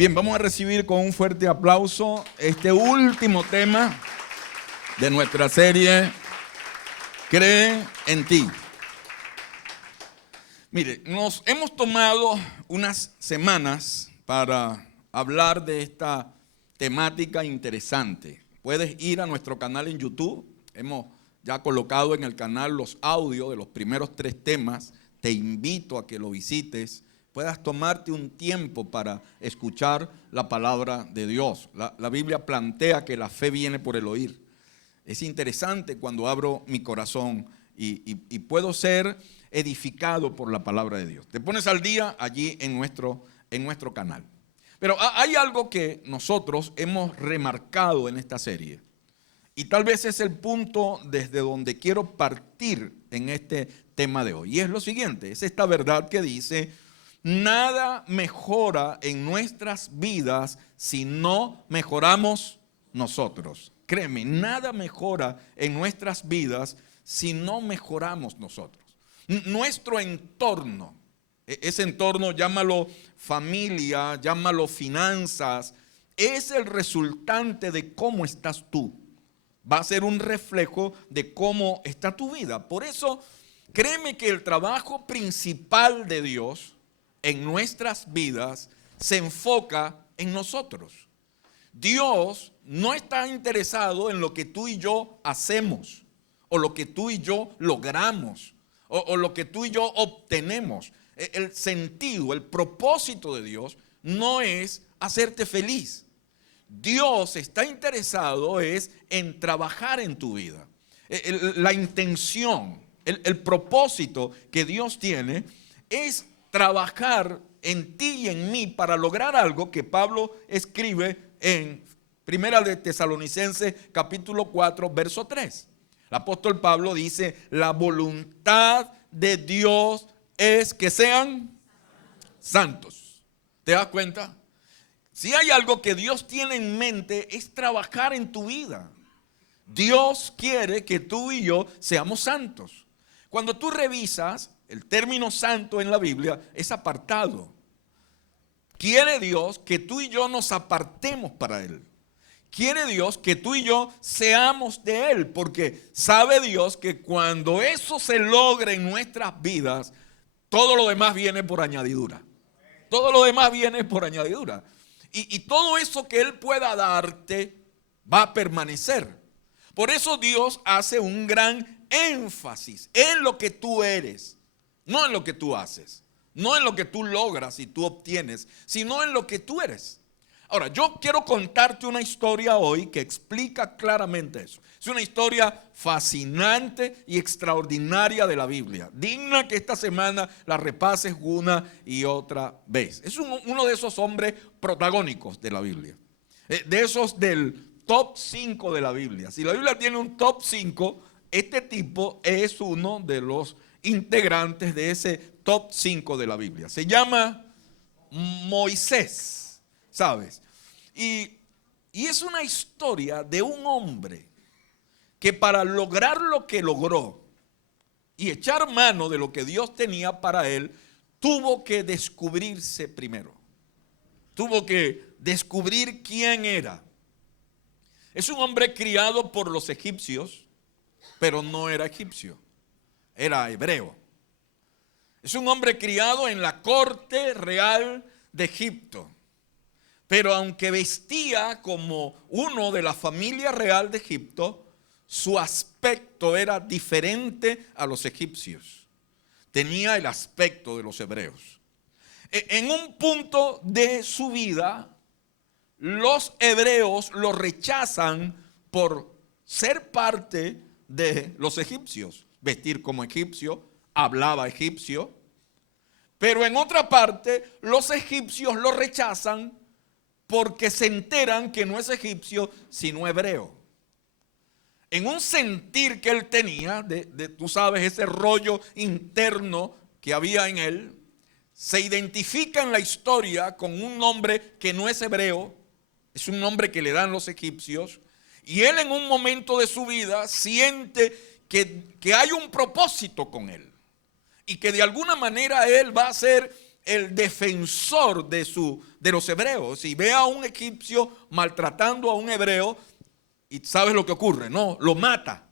Bien, vamos a recibir con un fuerte aplauso este último tema de nuestra serie Cree en ti. Mire, nos hemos tomado unas semanas para hablar de esta temática interesante. Puedes ir a nuestro canal en YouTube. Hemos ya colocado en el canal los audios de los primeros 3 temas. Te invito a que lo visites. Puedas tomarte un tiempo para escuchar la palabra de Dios. La Biblia plantea que la fe viene por el oír. Es interesante cuando abro mi corazón y puedo ser edificado por la palabra de Dios. Te pones al día allí en nuestro canal. Pero hay algo que nosotros hemos remarcado en esta serie. Y tal vez es el punto desde donde quiero partir en este tema de hoy. Y es lo siguiente, es esta verdad que dice: nada mejora en nuestras vidas si no mejoramos nosotros. Créeme, nada mejora en nuestras vidas si no mejoramos nosotros. Nuestro entorno, ese entorno, llámalo familia, llámalo finanzas, es el resultante de cómo estás tú. Va a ser un reflejo de cómo está tu vida. Por eso, créeme que el trabajo principal de Dios en nuestras vidas se enfoca en nosotros. Dios no está interesado en lo que tú y yo hacemos, o lo que tú y yo logramos, o lo que tú y yo obtenemos. El sentido, el propósito de Dios no es hacerte feliz. Dios está interesado en trabajar en tu vida. La intención, el propósito que Dios tiene es trabajar en ti y en mí para lograr algo que Pablo escribe en Primera de Tesalonicenses capítulo 4 verso 3. El apóstol Pablo dice: la voluntad de Dios es que sean santos. ¿Te das cuenta? Si hay algo que Dios tiene en mente es trabajar en tu vida. Dios quiere que tú y yo seamos santos. Cuando tú revisas, el término santo en la Biblia es apartado. Quiere Dios que tú y yo nos apartemos para Él. Quiere Dios que tú y yo seamos de Él, porque sabe Dios que cuando eso se logre en nuestras vidas, todo lo demás viene por añadidura. Todo lo demás viene por añadidura. Y todo eso que Él pueda darte va a permanecer. Por eso Dios hace un gran énfasis en lo que tú eres. No en lo que tú haces, no en lo que tú logras y tú obtienes, sino en lo que tú eres. Ahora, yo quiero contarte una historia hoy que explica claramente eso. Es una historia fascinante y extraordinaria de la Biblia, digna que esta semana la repases una y otra vez. Es uno de esos hombres protagónicos de la Biblia, de esos del top 5 de la Biblia. Si la Biblia tiene un top 5, este tipo es uno de los integrantes de ese top 5 de la Biblia. Se llama Moisés, ¿sabes? Y es una historia de un hombre que para lograr lo que logró y echar mano de lo que Dios tenía para él, tuvo que descubrirse primero. Tuvo que descubrir quién era. Es un hombre criado por los egipcios, pero no era egipcio. Era hebreo. Es un hombre criado en la corte real de Egipto. Pero aunque vestía como uno de la familia real de Egipto, su aspecto era diferente a los egipcios. Tenía el aspecto de los hebreos. En un punto de su vida, los hebreos lo rechazan por ser parte de los egipcios. Vestir como egipcio, hablaba egipcio. Pero en otra parte, los egipcios lo rechazan porque se enteran que no es egipcio, sino hebreo. En un sentir que él tenía, tú sabes, ese rollo interno que había en él, se identifica en la historia con un nombre que no es hebreo, es un nombre que le dan los egipcios, y él en un momento de su vida siente que hay un propósito con él y que de alguna manera él va a ser el defensor de los hebreos. Si ve a un egipcio maltratando a un hebreo, y ¿sabes lo que ocurre? No, lo mata.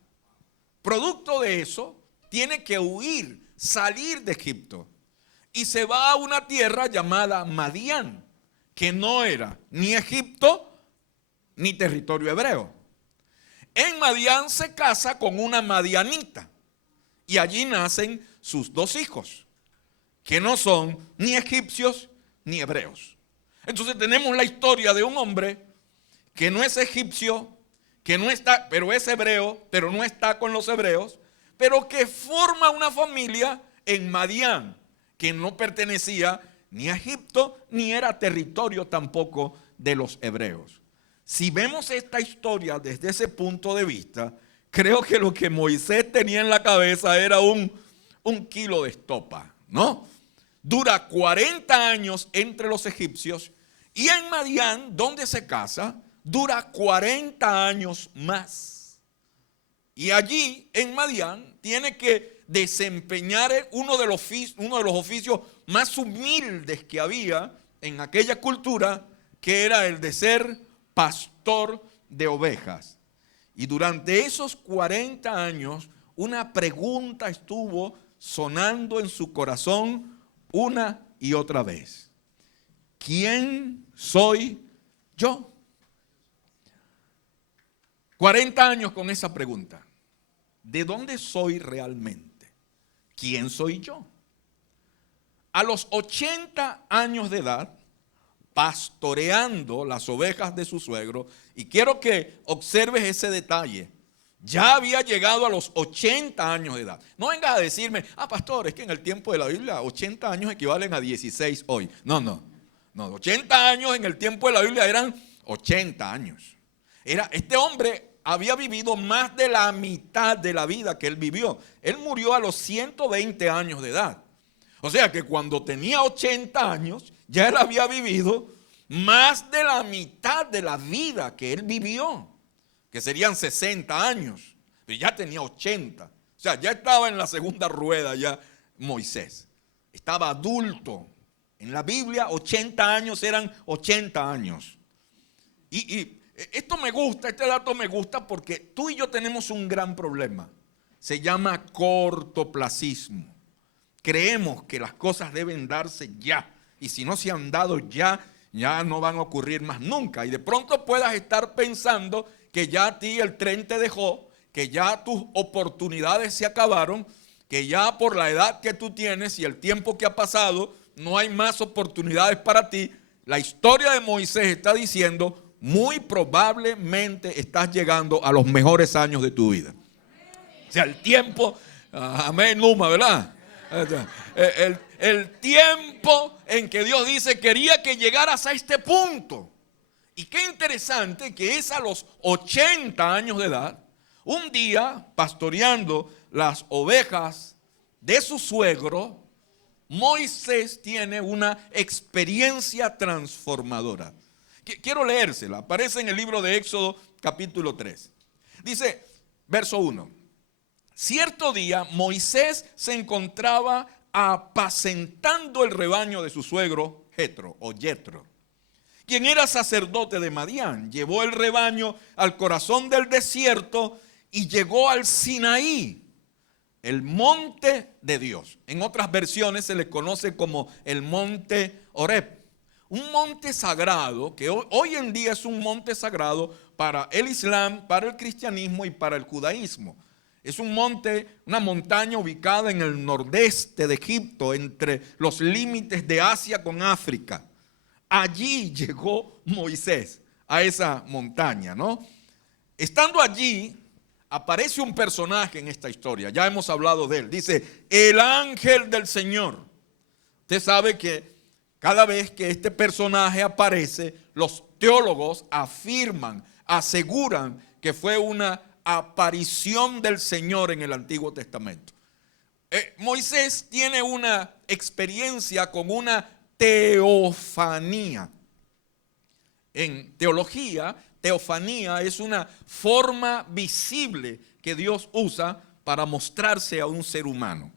Producto de eso, tiene que huir, salir de Egipto. Y se va a una tierra llamada Madián, que no era ni Egipto ni territorio hebreo. En Madián se casa con una madianita y allí nacen sus 2 hijos, que no son ni egipcios ni hebreos. Entonces tenemos la historia de un hombre que no es egipcio, que no está, pero es hebreo, pero no está con los hebreos, pero que forma una familia en Madián, que no pertenecía ni a Egipto, ni era territorio tampoco de los hebreos. Si vemos esta historia desde ese punto de vista, creo que lo que Moisés tenía en la cabeza era un kilo de estopa, ¿no? Dura 40 años entre los egipcios y en Madián, donde se casa, dura 40 años más. Y allí en Madián tiene que desempeñar uno de los oficios más humildes que había en aquella cultura, que era el de ser pastor de ovejas. Y durante esos 40 años, una pregunta estuvo sonando en su corazón una y otra vez. ¿Quién soy yo? 40 años con esa pregunta. ¿De dónde soy realmente? ¿Quién soy yo? A los 80 años de edad, pastoreando las ovejas de su suegro, y quiero que observes ese detalle, ya había llegado a los 80 años de edad. No vengas a decirme, pastor, es que en el tiempo de la Biblia 80 años equivalen a 16 hoy. No, 80 años en el tiempo de la Biblia eran 80 años. Este hombre había vivido más de la mitad de la vida que él vivió. Él murió a los 120 años de edad. O sea que cuando tenía 80 años, ya él había vivido más de la mitad de la vida que él vivió, que serían 60 años. Pero ya tenía 80. O sea, ya estaba en la segunda rueda ya Moisés. Estaba adulto. En la Biblia 80 años eran 80 años. Y esto me gusta, este dato me gusta porque tú y yo tenemos un gran problema. Se llama cortoplacismo. Creemos que las cosas deben darse ya. Y si no se han dado ya no van a ocurrir más nunca. Y de pronto puedas estar pensando que ya a ti el tren te dejó, que ya tus oportunidades se acabaron, que ya por la edad que tú tienes y el tiempo que ha pasado, no hay más oportunidades para ti. La historia de Moisés está diciendo, muy probablemente estás llegando a los mejores años de tu vida. O sea, el tiempo, amén, Numa, ¿verdad? El tiempo en que Dios dice, quería que llegaras a este punto. Y qué interesante que es a los 80 años de edad, un día pastoreando las ovejas de su suegro, Moisés tiene una experiencia transformadora. Quiero leérsela, aparece en el libro de Éxodo capítulo 3. Dice, verso 1. Cierto día Moisés se encontraba apacentando el rebaño de su suegro Jetro, quien era sacerdote de Madián. Llevó el rebaño al corazón del desierto y llegó al Sinaí, el monte de Dios. En otras versiones se le conoce como el monte Horeb. Un monte sagrado que hoy en día es un monte sagrado para el Islam, para el cristianismo y para el judaísmo. Es un monte, una montaña ubicada en el nordeste de Egipto, entre los límites de Asia con África. Allí llegó Moisés, a esa montaña, ¿no? Estando allí, aparece un personaje en esta historia, ya hemos hablado de él. Dice, el ángel del Señor. Usted sabe que cada vez que este personaje aparece, los teólogos afirman, aseguran que fue una aparición del Señor en el Antiguo Testamento. Moisés tiene una experiencia con una teofanía. En teología, teofanía es una forma visible que Dios usa para mostrarse a un ser humano.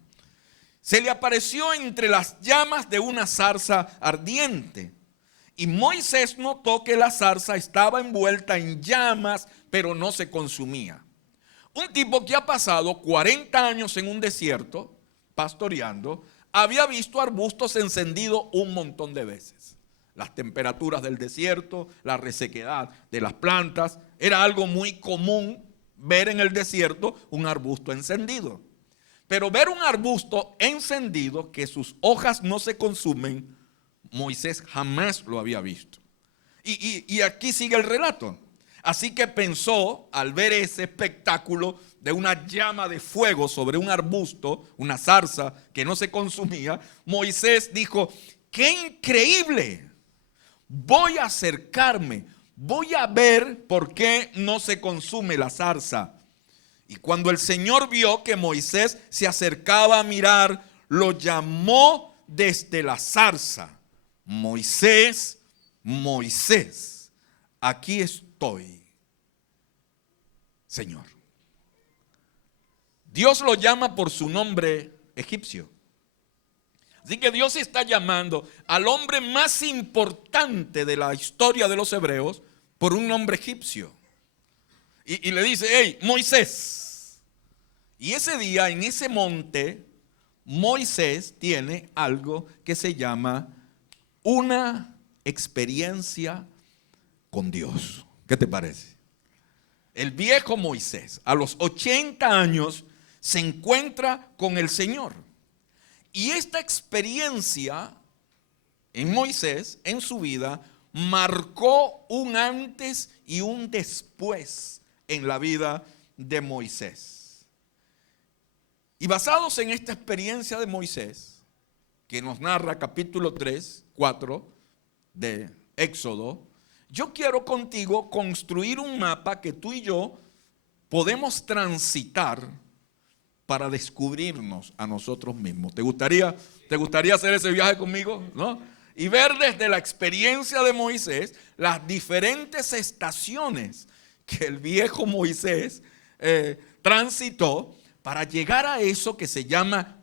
se le apareció entre las llamas de una zarza ardiente. Y Moisés notó que la zarza estaba envuelta en llamas, pero no se consumía. Un tipo que ha pasado 40 años en un desierto, pastoreando, había visto arbustos encendidos un montón de veces. Las temperaturas del desierto, la resequedad de las plantas, era algo muy común ver en el desierto un arbusto encendido. Pero ver un arbusto encendido que sus hojas no se consumen, Moisés jamás lo había visto. Y aquí sigue el relato. Así que pensó, al ver ese espectáculo de una llama de fuego sobre un arbusto, una zarza que no se consumía, Moisés dijo: ¡qué increíble! Voy a acercarme, voy a ver por qué no se consume la zarza. Y cuando el Señor vio que Moisés se acercaba a mirar, lo llamó desde la zarza: Moisés, Moisés, aquí estoy, Señor. Dios lo llama por su nombre egipcio. Así que Dios está llamando al hombre más importante de la historia de los hebreos por un nombre egipcio. Y le dice: hey, Moisés. Y ese día, en ese monte, Moisés tiene algo que se llama una experiencia con Dios. ¿Qué te parece? El viejo Moisés, a los 80 años, se encuentra con el Señor. Y esta experiencia en Moisés, en su vida, marcó un antes y un después en la vida de Moisés. Y basados en esta experiencia de Moisés, que nos narra capítulo 3, 4 de Éxodo, yo quiero contigo construir un mapa que tú y yo podemos transitar para descubrirnos a nosotros mismos. ¿Te gustaría hacer ese viaje conmigo? ¿No? Y ver desde la experiencia de Moisés las diferentes estaciones que el viejo Moisés transitó para llegar a eso que se llama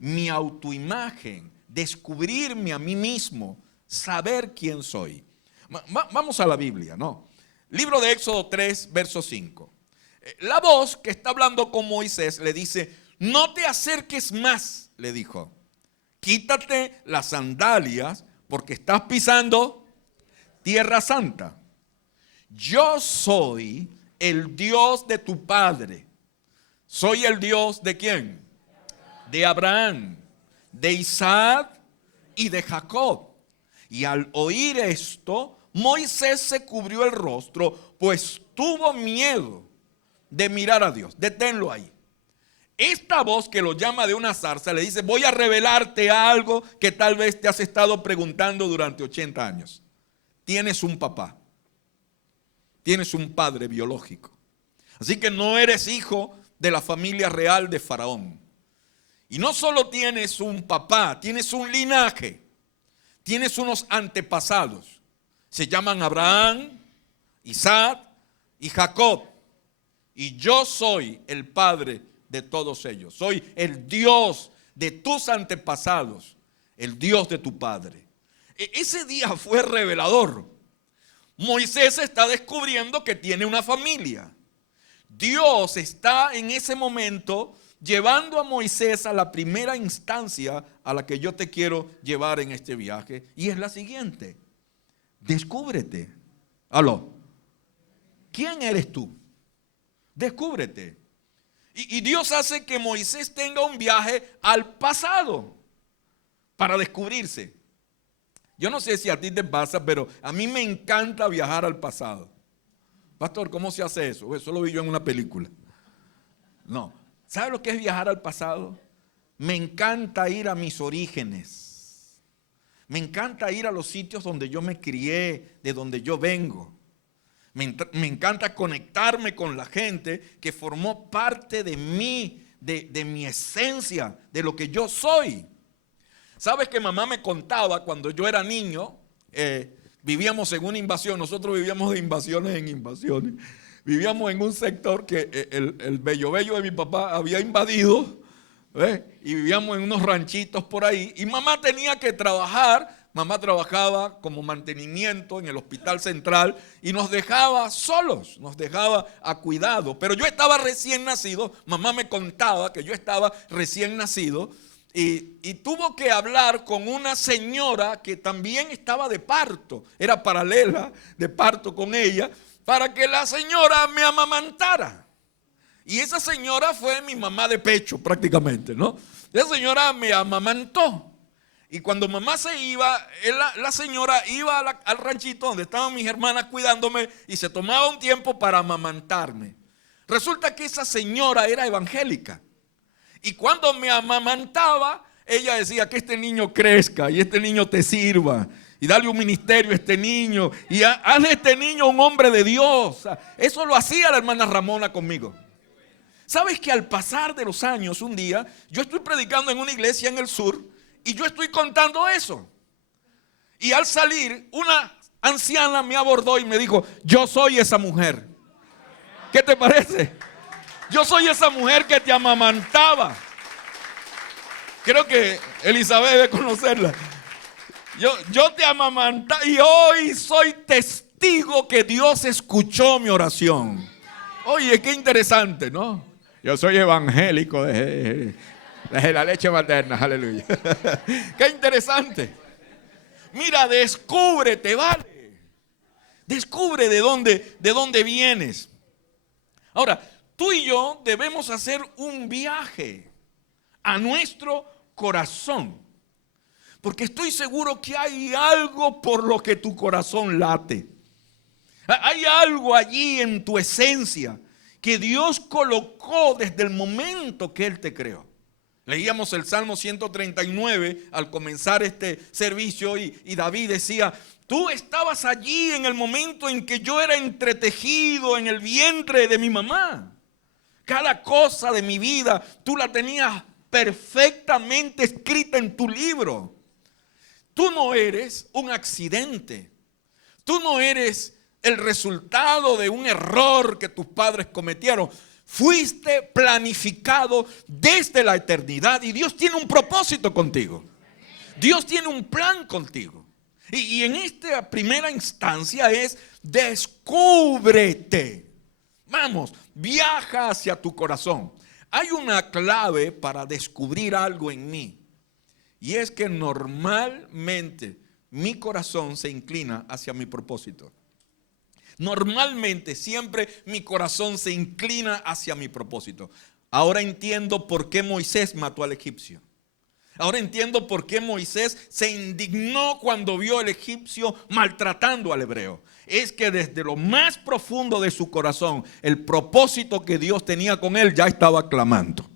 mi autoimagen, descubrirme a mí mismo, saber quién soy. Vamos a la Biblia, ¿no? Libro de Éxodo 3, verso 5. La voz que está hablando con Moisés le dice: no te acerques más, le dijo. Quítate las sandalias porque estás pisando tierra santa. Yo soy el Dios de tu padre. Soy el Dios de ¿quién? De Abraham, de Isaac y de Jacob. Y al oír esto, Moisés se cubrió el rostro, pues tuvo miedo de mirar a Dios. Deténlo ahí. Esta voz que lo llama de una zarza le dice: voy a revelarte algo que tal vez te has estado preguntando durante 80 años. Tienes un papá. Tienes un padre biológico. Así que no eres hijo de la familia real de Faraón. Y no solo tienes un papá, tienes un linaje. Tienes unos antepasados. Se llaman Abraham, Isaac y Jacob. Y yo soy el padre de todos ellos. Soy el Dios de tus antepasados, el Dios de tu padre. Ese día fue revelador. Moisés está descubriendo que tiene una familia. Dios está en ese momento llevando a Moisés a la primera instancia a la que yo te quiero llevar en este viaje. Y es la siguiente: descúbrete. Aló. ¿Quién eres tú? Descúbrete. Y Dios hace que Moisés tenga un viaje al pasado para descubrirse. Yo no sé si a ti te pasa, pero a mí me encanta viajar al pasado. Pastor, ¿cómo se hace eso? Eso lo vi yo en una película. No. ¿Sabe lo que es viajar al pasado? Me encanta ir a mis orígenes. Me encanta ir a los sitios donde yo me crié, de donde yo vengo. Me encanta conectarme con la gente que formó parte de mí, de mi esencia, de lo que yo soy. ¿Sabes que mamá me contaba cuando yo era niño? Vivíamos en una invasión. Nosotros vivíamos de invasiones en invasiones. Vivíamos en un sector que el bello de mi papá había invadido, Y vivíamos en unos ranchitos por ahí. Y mamá tenía que trabajar. Mamá trabajaba como mantenimiento en el hospital central y nos dejaba solos, nos dejaba a cuidado. Pero yo estaba recién nacido, mamá me contaba que yo estaba recién nacido y tuvo que hablar con una señora que también estaba de parto, era paralela de parto con ella, para que la señora me amamantara. Y esa señora fue mi mamá de pecho prácticamente, ¿no? Esa señora me amamantó. Y cuando mamá se iba, la señora iba al ranchito donde estaban mis hermanas cuidándome y se tomaba un tiempo para amamantarme. Resulta que esa señora era evangélica. Y cuando me amamantaba, ella decía que este niño crezca y este niño te sirva. Y dale un ministerio a este niño. Y hazle a este niño un hombre de Dios. Eso lo hacía la hermana Ramona conmigo. ¿Sabes que al pasar de los años, un día, yo estoy predicando en una iglesia en el sur y yo estoy contando eso? Y al salir, una anciana me abordó y me dijo: yo soy esa mujer. ¿Qué te parece? Yo soy esa mujer que te amamantaba. Creo que Elizabeth debe conocerla. Yo te amamantaba y hoy soy testigo que Dios escuchó mi oración. Oye, qué interesante, ¿no? Yo soy evangélico desde la leche materna, aleluya. Qué interesante. Mira, descúbrete, vale. Descubre de dónde vienes. Ahora, tú y yo debemos hacer un viaje a nuestro corazón. Porque estoy seguro que hay algo por lo que tu corazón late. Hay algo allí en tu esencia que Dios colocó desde el momento que Él te creó. Leíamos el Salmo 139 al comenzar este servicio y David decía: tú estabas allí en el momento en que yo era entretejido en el vientre de mi mamá. Cada cosa de mi vida tú la tenías perfectamente escrita en tu libro. Tú no eres un accidente. Tú no eres el resultado de un error que tus padres cometieron. Fuiste planificado desde la eternidad y Dios tiene un propósito contigo. Dios tiene un plan contigo. Y en esta primera instancia es: descúbrete. Vamos, viaja hacia tu corazón. Hay una clave para descubrir algo en mí. Y es que normalmente mi corazón se inclina hacia mi propósito. Normalmente siempre mi corazón se inclina hacia mi propósito. Ahora entiendo por qué Moisés mató al egipcio. Ahora entiendo por qué Moisés se indignó cuando vio al egipcio maltratando al hebreo. Es que desde lo más profundo de su corazón, el propósito que Dios tenía con él ya estaba clamando.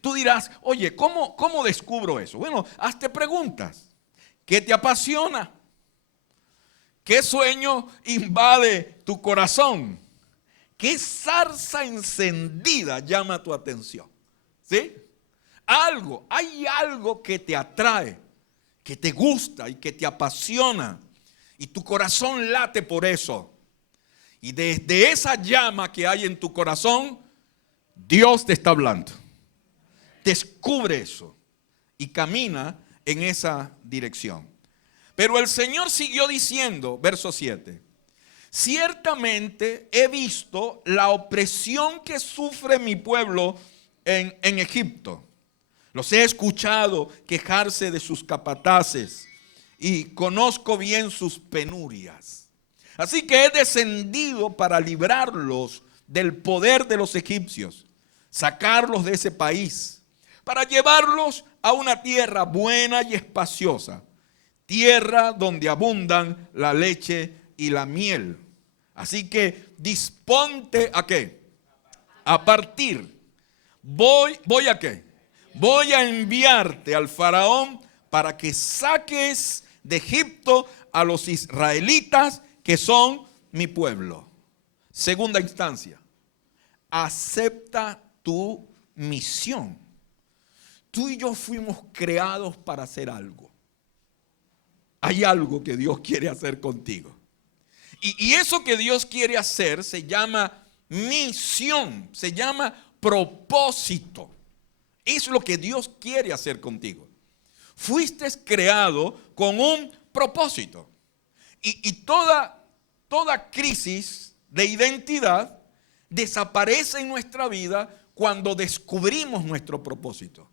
Tú dirás: oye, ¿cómo descubro eso? Bueno, hazte preguntas. ¿Qué te apasiona? ¿Qué sueño invade tu corazón? ¿Qué zarza encendida llama tu atención? ¿Sí? Hay algo que te atrae, que te gusta y que te apasiona. Y tu corazón late por eso. Y desde esa llama que hay en tu corazón, Dios te está hablando. Descubre eso y camina en esa dirección. Pero el Señor siguió diciendo, verso 7: ciertamente he visto la opresión que sufre mi pueblo en Egipto. Los he escuchado quejarse de sus capataces y conozco bien sus penurias. Así que he descendido para librarlos del poder de los egipcios, sacarlos de ese país, para llevarlos a una tierra buena y espaciosa, tierra donde abundan la leche y la miel. Así que disponte ¿a qué? A partir. ¿Voy a qué? Voy a enviarte al faraón para que saques de Egipto a los israelitas que son mi pueblo. Segunda instancia: acepta tu misión. Tú y yo fuimos creados para hacer algo. Hay algo que Dios quiere hacer contigo. Y eso que Dios quiere hacer se llama misión, se llama propósito. Es lo que Dios quiere hacer contigo. Fuiste creado con un propósito. Y toda crisis de identidad desaparece en nuestra vida cuando descubrimos nuestro propósito.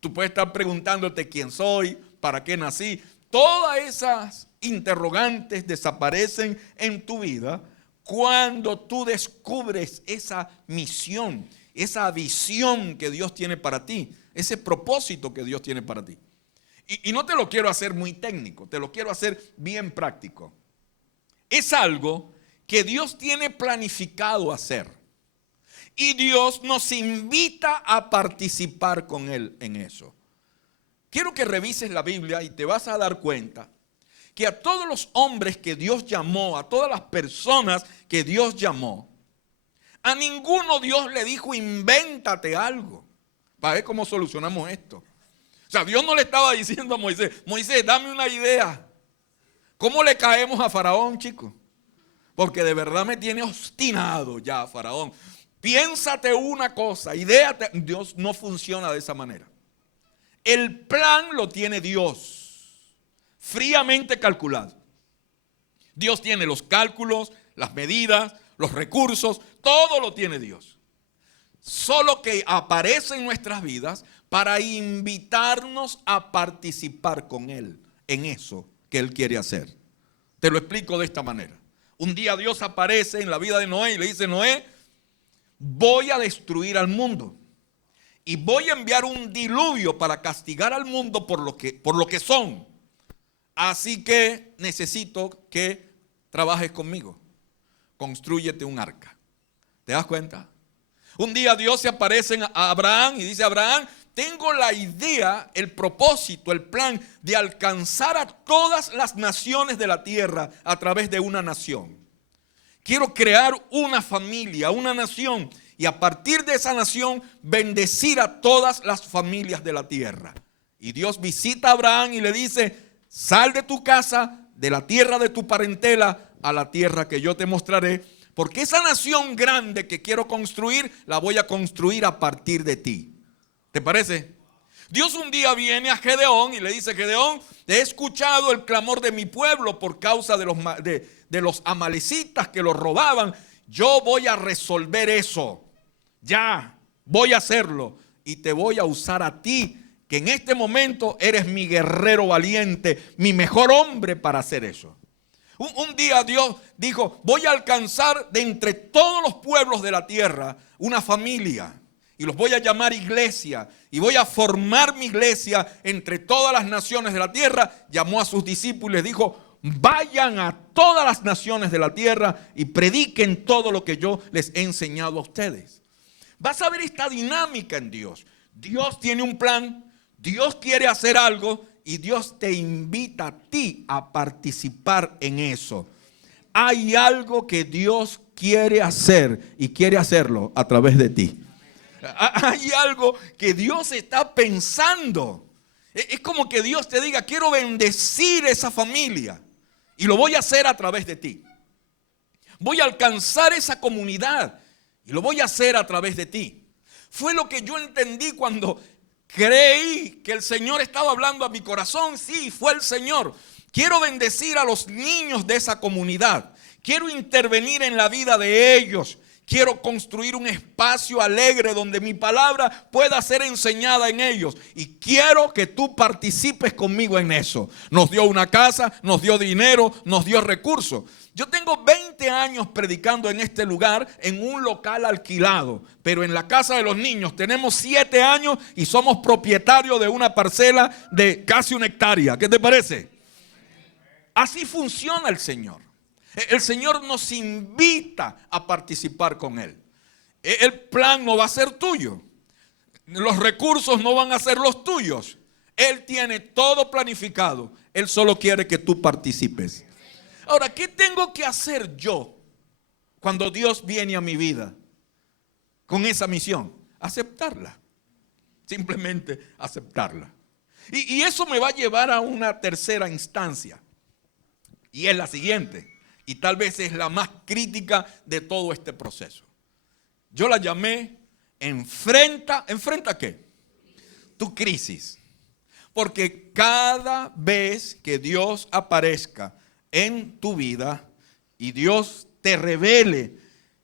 Tú puedes estar preguntándote quién soy, para qué nací. Todas esas interrogantes desaparecen en tu vida cuando tú descubres esa misión, esa visión que Dios tiene para ti, ese propósito que Dios tiene para ti. Y no te lo quiero hacer muy técnico, te lo quiero hacer bien práctico. Es algo que Dios tiene planificado hacer. Y Dios nos invita a participar con Él en eso. Quiero que revises la Biblia y te vas a dar cuenta que a todos los hombres que Dios llamó, a todas las personas que Dios llamó, a ninguno Dios le dijo, invéntate algo para ver cómo solucionamos esto. O sea, Dios no le estaba diciendo a Moisés, Moisés, dame una idea. ¿Cómo le caemos a Faraón, chicos? Porque de verdad me tiene obstinado ya Faraón. Piénsate una cosa, idéate. Dios no funciona de esa manera. El plan lo tiene Dios, fríamente calculado. Dios tiene los cálculos, las medidas, los recursos, todo lo tiene Dios. Solo que aparece en nuestras vidas para invitarnos a participar con Él en eso que Él quiere hacer. Te lo explico de esta manera. Un día Dios aparece en la vida de Noé y le dice, Noé, voy a destruir al mundo y voy a enviar un diluvio para castigar al mundo por lo que son. Así que necesito que trabajes conmigo. Constrúyete un arca. ¿Te das cuenta? Un día Dios se aparece a Abraham y dice, Abraham, tengo la idea, el propósito, el plan de alcanzar a todas las naciones de la tierra a través de una nación. Quiero crear una familia, una nación, y a partir de esa nación bendecir a todas las familias de la tierra. Y Dios visita a Abraham y le dice, sal de tu casa, de la tierra de tu parentela, a la tierra que yo te mostraré, porque esa nación grande que quiero construir, la voy a construir a partir de ti. ¿Te parece? Dios un día viene a Gedeón y le dice, Gedeón, he escuchado el clamor de mi pueblo por causa de los amalecitas que los robaban. Yo voy a resolver eso. Ya, voy a hacerlo. Y te voy a usar a ti, que en este momento eres mi guerrero valiente, mi mejor hombre para hacer eso. Un día Dios dijo, voy a alcanzar de entre todos los pueblos de la tierra una familia. Y los voy a llamar iglesia. Y voy a formar mi iglesia entre todas las naciones de la tierra. Llamó a sus discípulos y les dijo, vayan a todas las naciones de la tierra y prediquen todo lo que yo les he enseñado a ustedes. Vas a ver esta dinámica en Dios. Dios tiene un plan, Dios quiere hacer algo y Dios te invita a ti a participar en eso. Hay algo que Dios quiere hacer y quiere hacerlo a través de ti. Hay algo que Dios está pensando. Es como que Dios te diga, quiero bendecir esa familia y lo voy a hacer a través de ti. Voy a alcanzar esa comunidad y lo voy a hacer a través de ti. Fue lo que yo entendí cuando creí que el Señor estaba hablando a mi corazón. Sí, fue el Señor. Quiero bendecir a los niños de esa comunidad. Quiero intervenir en la vida de ellos. Quiero construir un espacio alegre donde mi palabra pueda ser enseñada en ellos. Y quiero que tú participes conmigo en eso. Nos dio una casa, nos dio dinero, nos dio recursos. Yo tengo 20 años predicando en este lugar, en un local alquilado. Pero en la casa de los niños tenemos 7 años y somos propietarios de una parcela de casi 1 hectárea. ¿Qué te parece? Así funciona el Señor. El Señor nos invita a participar con Él. El plan no va a ser tuyo. Los recursos no van a ser los tuyos. Él tiene todo planificado. Él solo quiere que tú participes. Ahora, ¿qué tengo que hacer yo cuando Dios viene a mi vida con esa misión? Aceptarla. Simplemente aceptarla. Y eso me va a llevar a una tercera instancia. Y es la siguiente. Y tal vez es la más crítica de todo este proceso. Yo la llamé ¿enfrenta qué? tu crisis. Porque cada vez que Dios aparezca en tu vida y Dios te revele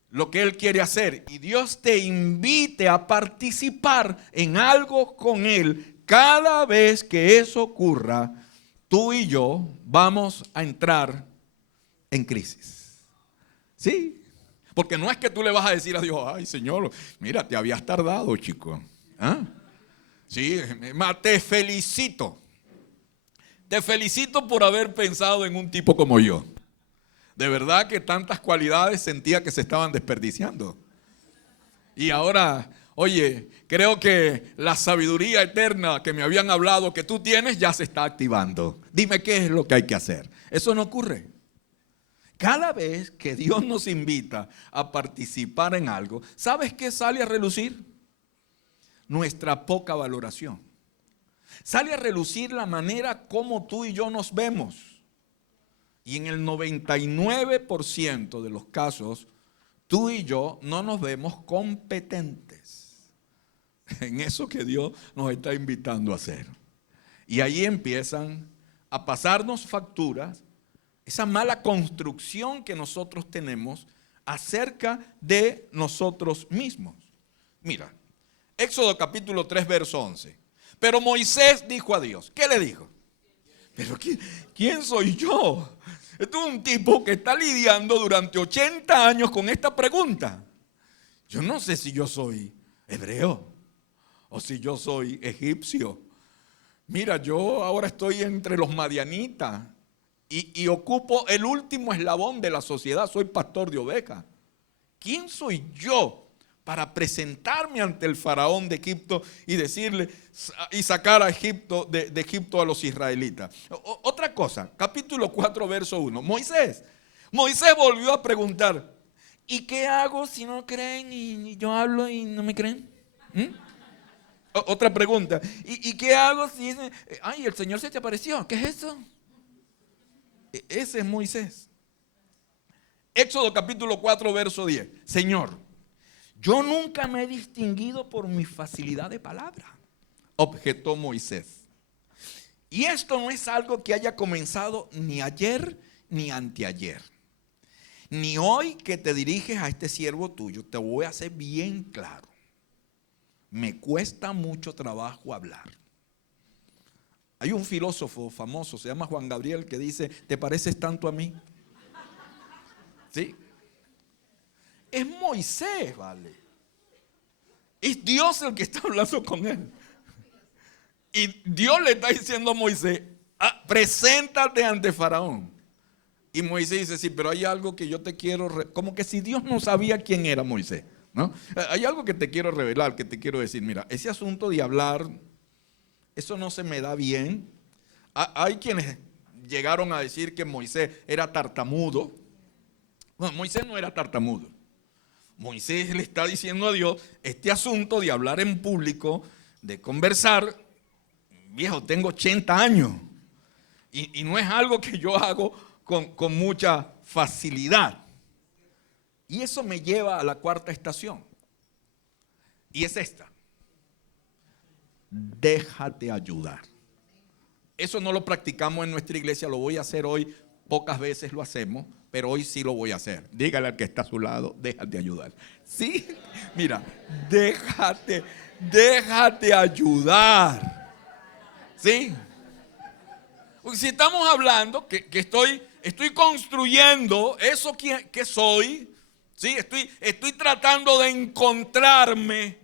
lo que Él quiere hacer y Dios te invite a participar en algo con Él, cada vez que eso ocurra, tú y yo vamos a entrar en crisis. ¿Sí? Porque no es que tú le vas a decir a Dios, ay Señor, mira, te habías tardado, chico. ¿Ah? Sí, te felicito. Te felicito por haber pensado en un tipo como yo. De verdad que tantas cualidades sentía que se estaban desperdiciando. Y ahora, oye, creo que la sabiduría eterna que me habían hablado que tú tienes ya se está activando. Dime qué es lo que hay que hacer. Eso no ocurre. Cada vez que Dios nos invita a participar en algo, ¿sabes qué sale a relucir? Nuestra poca valoración. Sale a relucir la manera como tú y yo nos vemos. Y en el 99% de los casos, tú y yo no nos vemos competentes en eso que Dios nos está invitando a hacer. Y ahí empiezan a pasarnos facturas, esa mala construcción que nosotros tenemos acerca de nosotros mismos. Mira, Éxodo capítulo 3, verso 11. Pero Moisés dijo a Dios, ¿qué le dijo? ¿Pero quién soy yo? Esto es un tipo que está lidiando durante 80 años con esta pregunta. Yo no sé si yo soy hebreo o si yo soy egipcio. Mira, yo ahora estoy entre los madianitas y ocupo el último eslabón de la sociedad. Soy pastor de ovejas. ¿Quién soy yo para presentarme ante el faraón de Egipto y decirle y sacar a Egipto de Egipto a los israelitas? Otra cosa, capítulo 4, verso 1. Moisés volvió a preguntar, ¿y qué hago si no creen y yo hablo y no me creen? Otra pregunta, ¿y qué hago si dicen, ay, el Señor se te apareció? ¿Qué es eso? Ese es Moisés. Éxodo capítulo 4, verso 10. Señor, yo nunca me he distinguido por mi facilidad de palabra, objetó Moisés. Y esto no es algo que haya comenzado ni ayer ni anteayer, ni hoy que te diriges a este siervo tuyo. Te voy a hacer bien claro. Me cuesta mucho trabajo hablar. Hay un filósofo famoso, se llama Juan Gabriel, que dice, ¿te pareces tanto a mí? ¿Sí? Es Moisés, vale. Es Dios el que está hablando con él. Y Dios le está diciendo a Moisés, preséntate ante Faraón. Y Moisés dice, sí, pero hay algo que yo te quiero, como que si Dios no sabía quién era Moisés, ¿no? Hay algo que te quiero revelar, que te quiero decir. Mira, ese asunto de hablar, eso no se me da bien. Hay quienes llegaron a decir que Moisés era tartamudo. No, Moisés no era tartamudo. Moisés le está diciendo a Dios, este asunto de hablar en público, de conversar, viejo, tengo 80 años y no es algo que yo hago con mucha facilidad. Y eso me lleva a la cuarta estación. Y es esta. Déjate ayudar. Eso no lo practicamos en nuestra iglesia, lo voy a hacer hoy, pocas veces lo hacemos, pero hoy sí lo voy a hacer. Dígale al que está a su lado, déjate ayudar. Sí, mira, déjate ayudar. Sí. Porque si estamos hablando que estoy construyendo eso que soy, sí, estoy tratando de encontrarme,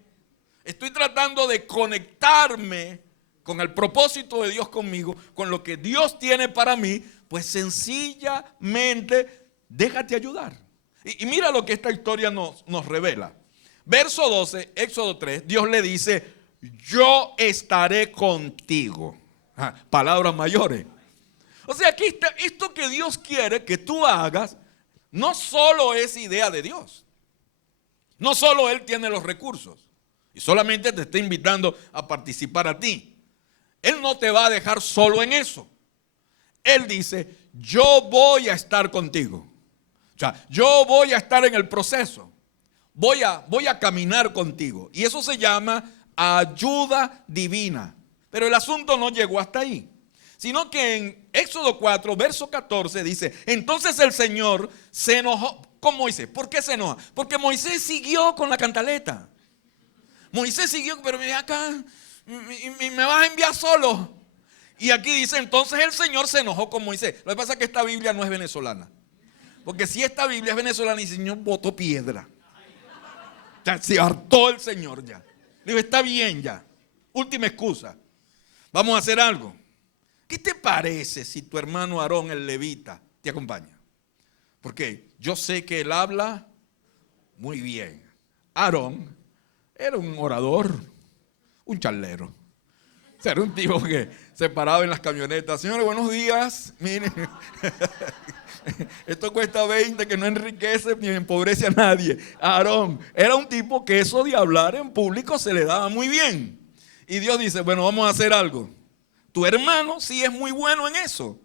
estoy tratando de conectarme con el propósito de Dios conmigo, con lo que Dios tiene para mí, pues sencillamente déjate ayudar. Y mira lo que esta historia nos revela. Verso 12, Éxodo 3, Dios le dice, yo estaré contigo. Palabras mayores. O sea, aquí está, esto que Dios quiere que tú hagas, no solo es idea de Dios. No solo Él tiene los recursos y solamente te está invitando a participar a ti. Él no te va a dejar solo en eso. Él dice, yo voy a estar contigo. O sea, yo voy a estar en el proceso. Voy a caminar contigo. Y eso se llama ayuda divina. Pero el asunto no llegó hasta ahí, sino que en Éxodo 4, verso 14 dice, entonces el Señor se enojó con Moisés. ¿Por qué se enoja? Porque Moisés siguió con la cantaleta. Moisés siguió, pero mira acá, me vas a enviar solo. Y aquí dice, entonces el Señor se enojó con Moisés. Lo que pasa es que esta Biblia no es venezolana. Porque si esta Biblia es venezolana y el Señor botó piedra. Ya se hartó el Señor ya. Digo, está bien ya. Última excusa. Vamos a hacer algo. ¿Qué te parece si tu hermano Aarón, el levita, te acompaña? Porque yo sé que él habla muy bien. Aarón era un orador, un charlero. O sea, era un tipo que se paraba en las camionetas. Señores, buenos días. Miren, esto cuesta 20, que no enriquece ni empobrece a nadie. Aarón era un tipo que eso de hablar en público se le daba muy bien. Y Dios dice, bueno, vamos a hacer algo. Tu hermano sí es muy bueno en eso.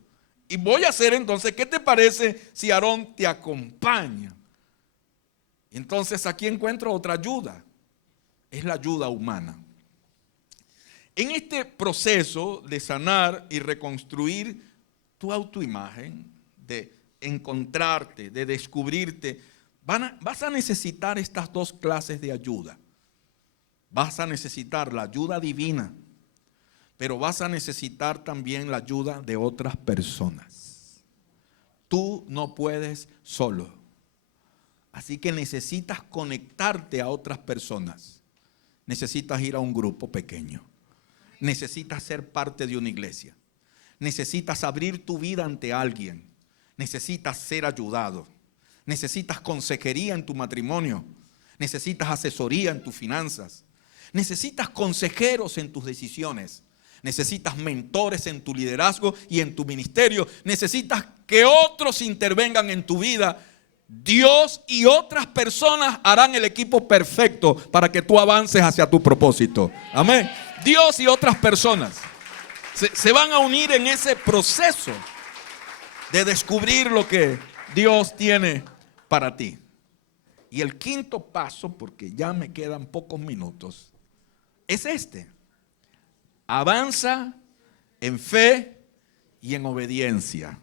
Y voy a hacer entonces, ¿qué te parece si Aarón te acompaña? Y entonces aquí encuentro otra ayuda. Es la ayuda humana. En este proceso de sanar y reconstruir tu autoimagen, de encontrarte, de descubrirte, vas a necesitar estas dos clases de ayuda. Vas a necesitar la ayuda divina, pero vas a necesitar también la ayuda de otras personas. Tú no puedes solo. Así que necesitas conectarte a otras personas. Necesitas ir a un grupo pequeño. Necesitas ser parte de una iglesia. Necesitas abrir tu vida ante alguien. Necesitas ser ayudado. Necesitas consejería en tu matrimonio. Necesitas asesoría en tus finanzas. Necesitas consejeros en tus decisiones. Necesitas mentores en tu liderazgo y en tu ministerio. Necesitas que otros intervengan en tu vida. Dios y otras personas harán el equipo perfecto para que tú avances hacia tu propósito. Amén. Dios y otras personas se van a unir en ese proceso de descubrir lo que Dios tiene para ti. Y el quinto paso, porque ya me quedan pocos minutos, es este. Avanza en fe y en obediencia.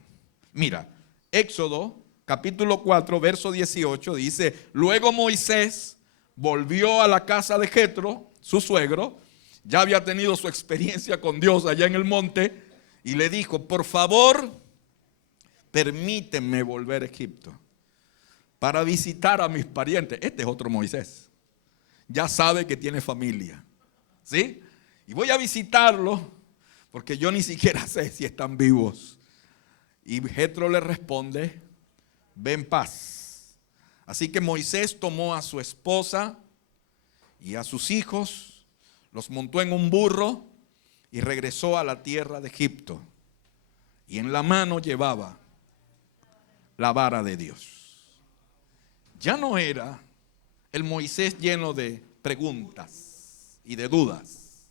Mira, Éxodo capítulo 4, verso 18 dice, luego Moisés volvió a la casa de Jetro, su suegro. Ya había tenido su experiencia con Dios allá en el monte y le dijo, por favor, permíteme volver a Egipto para visitar a mis parientes. Este es otro Moisés. Ya sabe que tiene familia. ¿Sí? Y voy a visitarlo porque yo ni siquiera sé si están vivos. Y Jetro le responde, ve en paz. Así que Moisés tomó a su esposa y a sus hijos, los montó en un burro y regresó a la tierra de Egipto. Y en la mano llevaba la vara de Dios. Ya no era el Moisés lleno de preguntas y de dudas.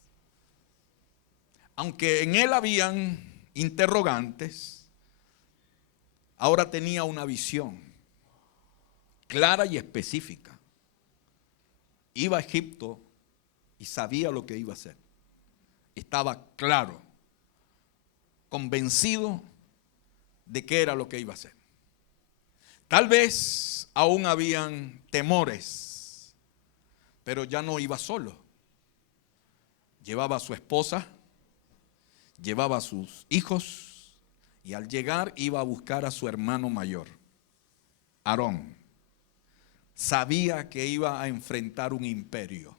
Aunque en él habían interrogantes, ahora tenía una visión clara y específica. Iba a Egipto y sabía lo que iba a hacer. Estaba claro, convencido de qué era lo que iba a hacer. Tal vez aún habían temores, pero ya no iba solo. Llevaba a su esposa, llevaba a sus hijos y al llegar iba a buscar a su hermano mayor, Aarón. Sabía que iba a enfrentar un imperio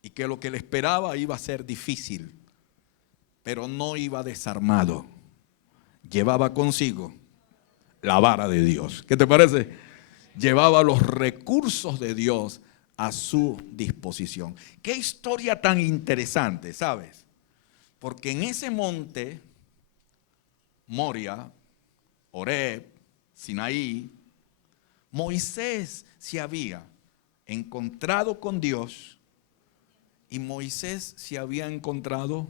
y que lo que le esperaba iba a ser difícil, pero no iba desarmado. Llevaba consigo la vara de Dios. ¿Qué te parece? Llevaba los recursos de Dios a su disposición. Qué historia tan interesante, ¿sabes? Porque en ese monte, Moria, Horeb, Sinaí, Moisés se había encontrado con Dios y Moisés se había encontrado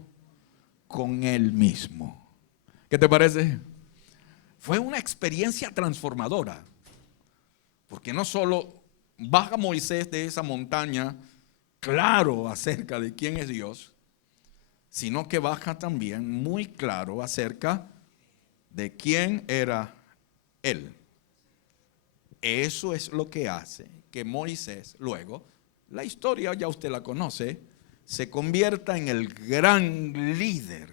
con él mismo. ¿Qué te parece? Fue una experiencia transformadora, porque no solo baja Moisés de esa montaña claro acerca de quién es Dios, sino que baja también muy claro acerca de quién era Él. Eso es lo que hace que Moisés luego, la historia ya usted la conoce, se convierta en el gran líder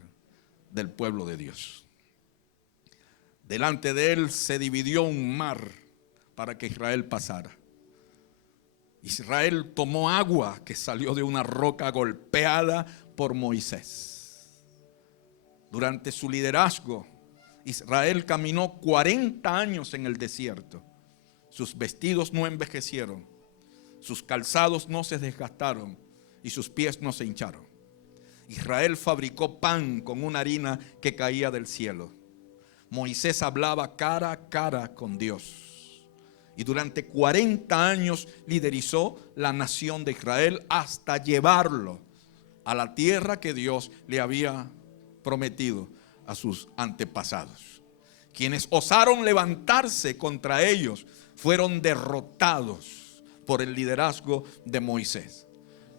del pueblo de Dios. Delante de él se dividió un mar para que Israel pasara. Israel tomó agua que salió de una roca golpeada por Moisés. Durante su liderazgo, Israel caminó 40 años en el desierto. Sus vestidos no envejecieron, sus calzados no se desgastaron y sus pies no se hincharon. Israel fabricó pan con una harina que caía del cielo. Moisés hablaba cara a cara con Dios. Y durante 40 años liderizó la nación de Israel hasta llevarlo a la tierra que Dios le había prometido a sus antepasados. Quienes osaron levantarse contra ellos fueron derrotados por el liderazgo de Moisés.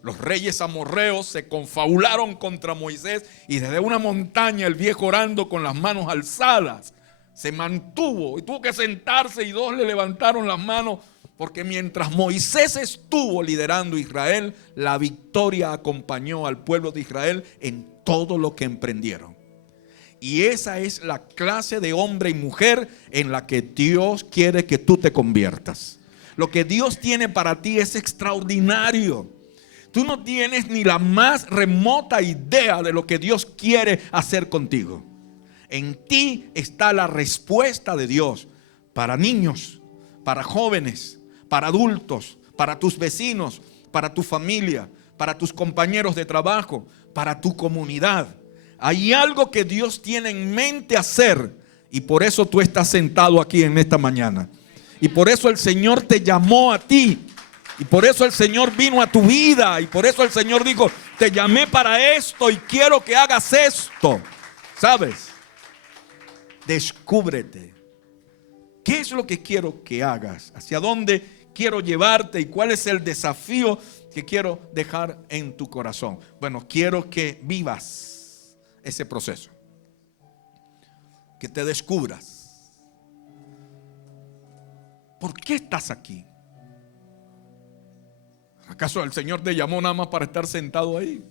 Los reyes amorreos se confabularon contra Moisés y desde una montaña el viejo orando con las manos alzadas se mantuvo y tuvo que sentarse y dos le levantaron las manos porque mientras Moisés estuvo liderando Israel, la victoria acompañó al pueblo de Israel en todo lo que emprendieron. Y esa es la clase de hombre y mujer en la que Dios quiere que tú te conviertas. Lo que Dios tiene para ti es extraordinario. Tú no tienes ni la más remota idea de lo que Dios quiere hacer contigo. En ti está la respuesta de Dios para niños, para jóvenes, para adultos, para tus vecinos, para tu familia, para tus compañeros de trabajo, para tu comunidad. Hay algo que Dios tiene en mente hacer y por eso tú estás sentado aquí en esta mañana. Y por eso el Señor te llamó a ti. Y por eso el Señor vino a tu vida. Y por eso el Señor dijo, te llamé para esto y quiero que hagas esto. ¿Sabes? Descúbrete. ¿Qué es lo que quiero que hagas? ¿Hacia dónde quiero llevarte? ¿Y cuál es el desafío que quiero dejar en tu corazón? Bueno, quiero que vivas ese proceso. Que te descubras. ¿Por qué estás aquí? ¿Acaso el Señor te llamó nada más para estar sentado ahí?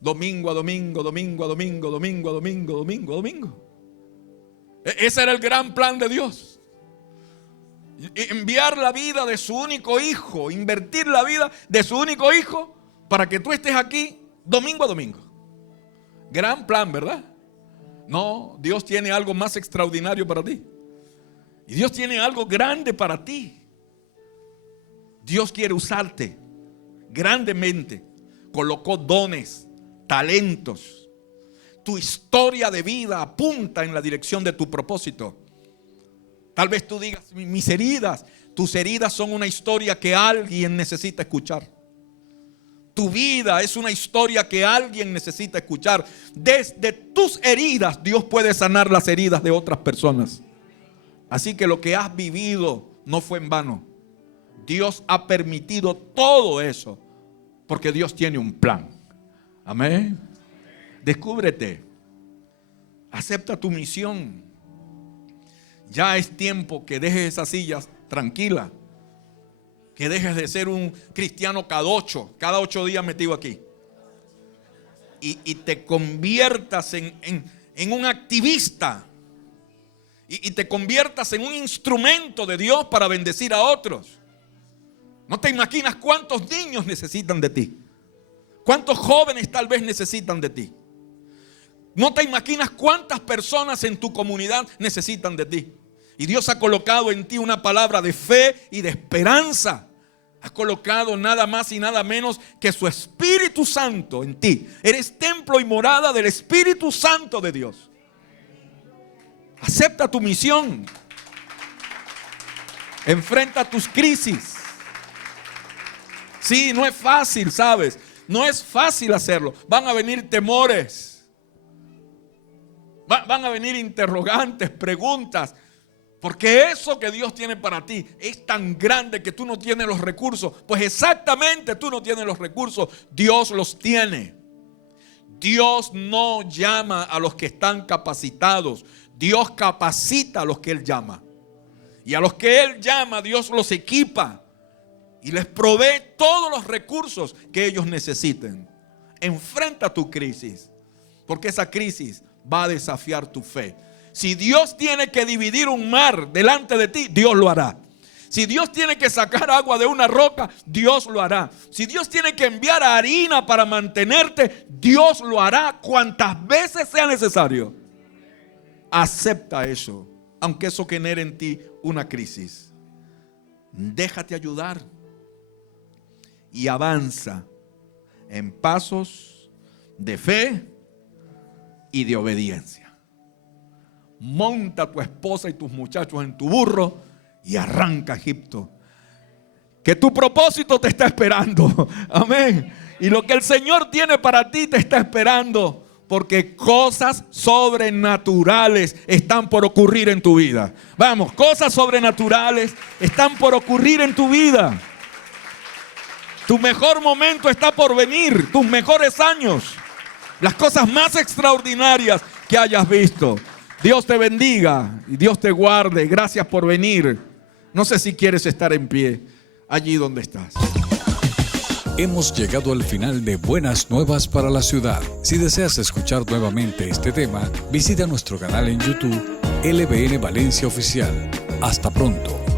Domingo a domingo, domingo a domingo, domingo a domingo, domingo a domingo. Ese era el gran plan de Dios. Enviar la vida de su único hijo, invertir la vida de su único hijo para que tú estés aquí domingo a domingo. Gran plan, ¿verdad? No, Dios tiene algo más extraordinario para ti. Y Dios tiene algo grande para ti. Dios quiere usarte grandemente. Colocó dones, talentos. Tu historia de vida apunta en la dirección de tu propósito. Tal vez tú digas, mis heridas, tus heridas son una historia que alguien necesita escuchar. Tu vida es una historia que alguien necesita escuchar. Desde tus heridas Dios puede sanar las heridas de otras personas. Así que lo que has vivido no fue en vano. Dios ha permitido todo eso porque Dios tiene un plan. Amén. Descúbrete. Acepta tu misión. Ya es tiempo que dejes esas sillas tranquila. Que dejes de ser un cristiano cada 8 días metido aquí. Y te conviertas en un activista. Y te conviertas en un instrumento de Dios para bendecir a otros. No te imaginas cuántos niños necesitan de ti. Cuántos jóvenes tal vez necesitan de ti. No te imaginas cuántas personas en tu comunidad necesitan de ti. Y Dios ha colocado en ti una palabra de fe y de esperanza. Ha colocado nada más y nada menos que su Espíritu Santo en ti. Eres templo y morada del Espíritu Santo de Dios. Acepta tu misión. Enfrenta tus crisis. Sí, no es fácil, ¿sabes? No es fácil hacerlo. Van a venir temores. Van a venir interrogantes, preguntas. Porque eso que Dios tiene para ti es tan grande que tú no tienes los recursos. Pues exactamente tú no tienes los recursos, Dios los tiene. Dios no llama a los que están capacitados. Dios capacita a los que Él llama. Y a los que Él llama, Dios los equipa y les provee todos los recursos que ellos necesiten. Enfrenta tu crisis, porque esa crisis va a desafiar tu fe. Si Dios tiene que dividir un mar delante de ti, Dios lo hará. Si Dios tiene que sacar agua de una roca, Dios lo hará. Si Dios tiene que enviar harina para mantenerte, Dios lo hará cuantas veces sea necesario. Acepta eso, aunque eso genere en ti una crisis. Déjate ayudar y avanza en pasos de fe y de obediencia. Monta a tu esposa y tus muchachos en tu burro y arranca a Egipto. Que tu propósito te está esperando. Amén. Y lo que el Señor tiene para ti te está esperando. Porque cosas sobrenaturales están por ocurrir en tu vida. Vamos, cosas sobrenaturales están por ocurrir en tu vida. Tu mejor momento está por venir. Tus mejores años. Las cosas más extraordinarias que hayas visto. Dios te bendiga y Dios te guarde. Gracias por venir. No sé si quieres estar en pie allí donde estás. Hemos llegado al final de Buenas Nuevas para la Ciudad. Si deseas escuchar nuevamente este tema, visita nuestro canal en YouTube, LBN Valencia Oficial. Hasta pronto.